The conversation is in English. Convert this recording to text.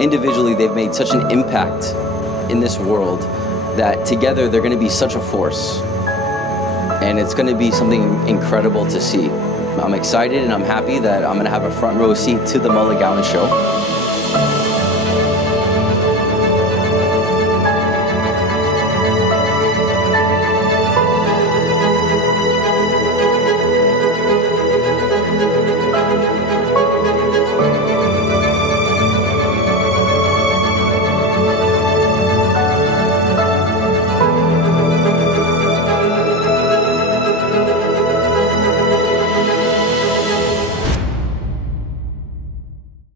individually they've made such an impact in this world that together they're going to be such a force. And it's going to be something incredible to see. I'm excited and I'm happy that I'm going to have a front row seat to the Mulligan Show.